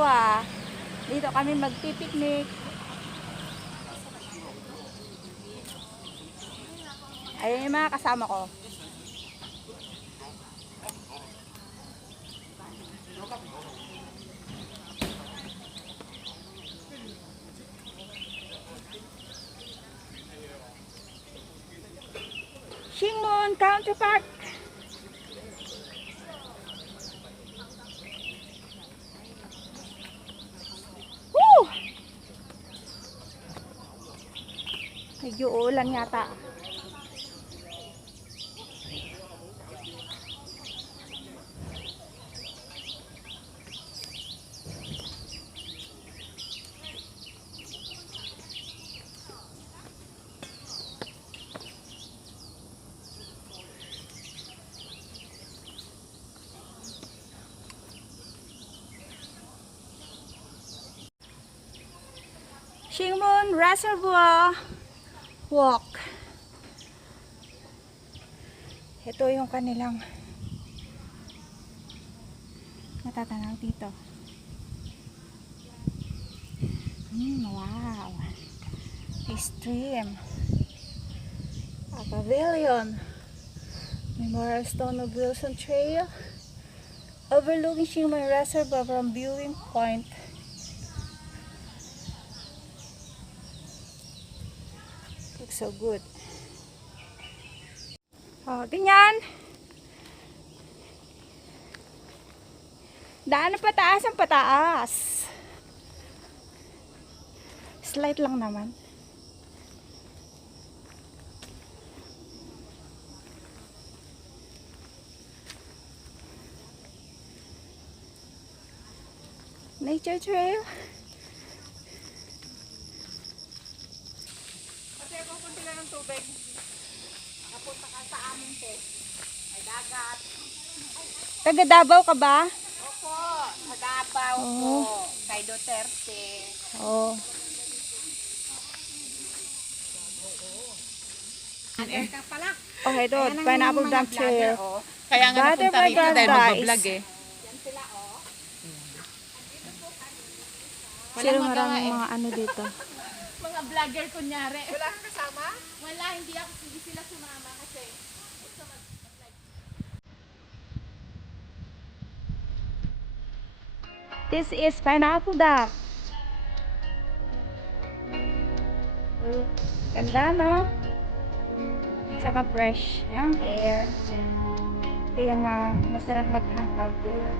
Reservoir. Dito kami magpipiknik. Ayun yung mga kasama ko. Shingmun Country Park. Woo! Medyo ulan yata. Shingmun Reservoir Walk. Ito yung kanilang natatanaw dito. Wow! A stream. A pavilion. Memorial Stone of Wilson Trail. Overlooking Shingmun Reservoir from viewing point. Looks so good. Oh, ganyan. Daan na pataas ang pataas. Slight lang naman. Nature trail. Kasi pupunta lang ng tubig. Napunta ka sa amin, te. May dagat. Taga Davao ka ba? Opo, sa Davao po. Kay Duterte. Oo. Aler ka pala. Okay, ito. Pineapple Dam Trail. Kaya nga napunta rito dahil mag-vlog eh. Yan sila, oh. Sila maraming mga ano dito. Mga vlogger kunyari. Wala kang kasama? Wala, hindi sila sumama kasi. This is Pineapple Dam. Ganda, no? Saka fresh yung air. Kaya nga, masarap maghangkap dito.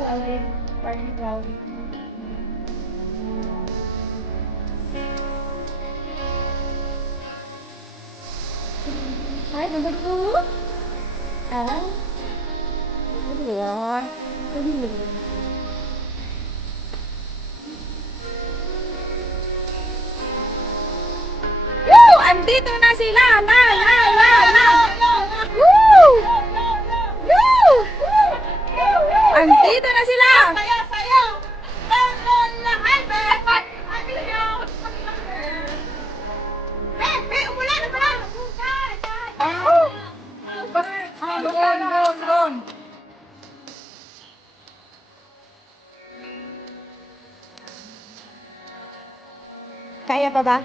Crowded, parang crowded. Hi, number 2. Ah. Ano yan? Woo! Andito na sila! Woo! Woo! Andito na sila! Doon. Kaya pa ba?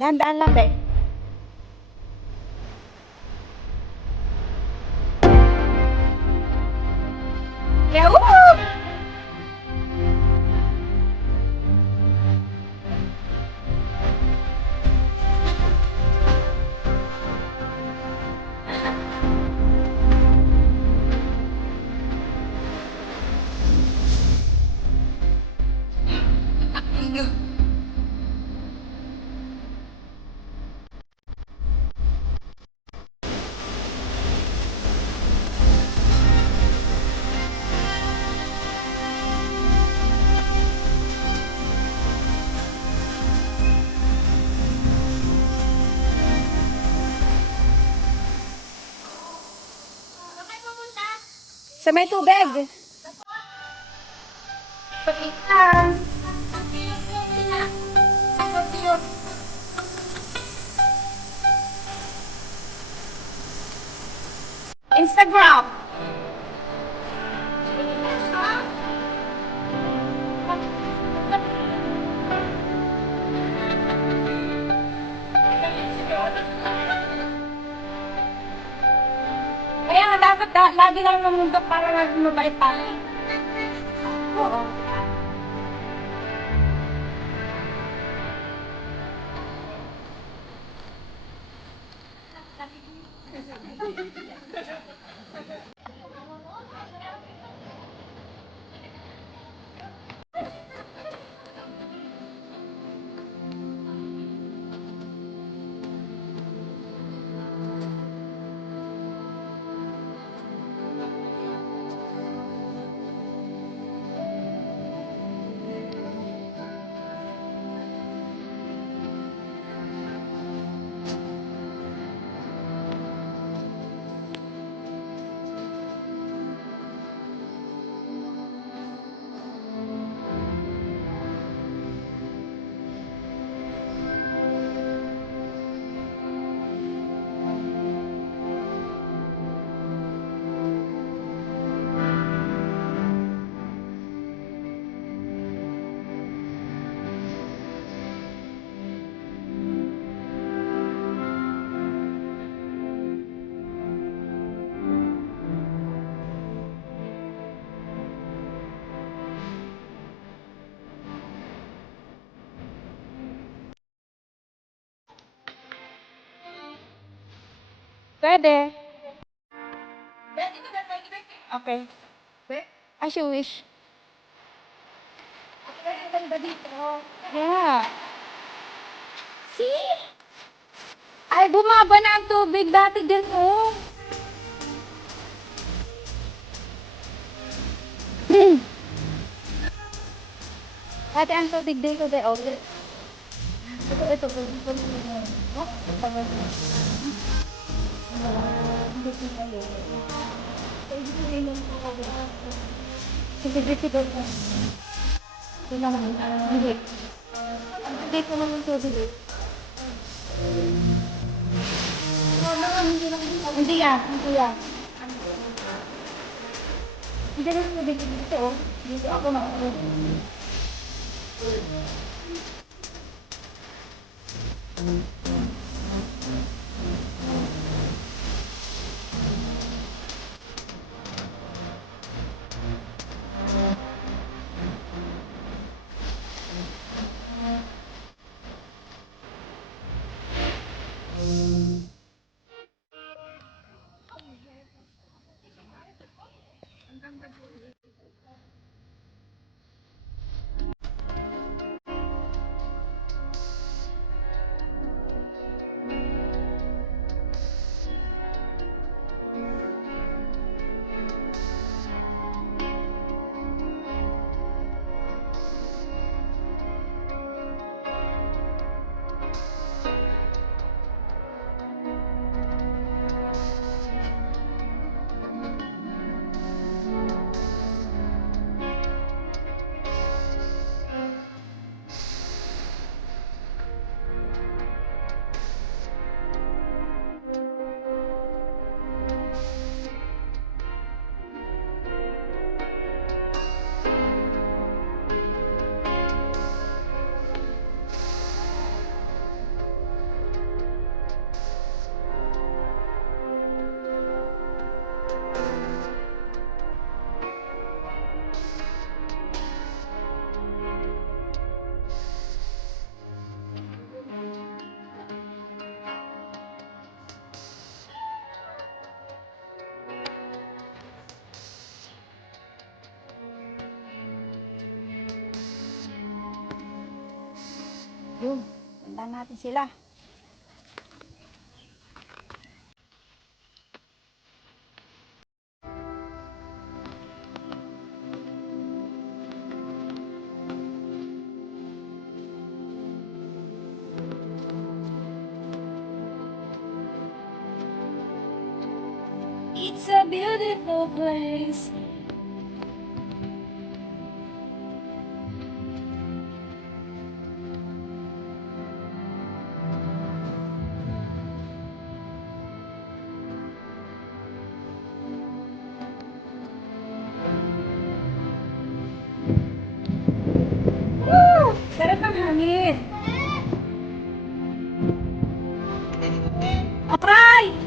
Dahan-dahan lang, be. Yeah, woo! Sa may tubig. Pagkitan. Instagram. Kaya nga dapat lagi lang mamundok para mabait tayo. Oo. Pwede. Okay. As you wish. Yeah. See? Ay, bumaba na ang tubig. Dati din, oh. Dati ang tubig din ko, oh. Ito. Oh, hindi yan. Hindi na tubig dito, oh. Dito ako na. Yun, tandaan natin sila. It's a beautiful place. Aray!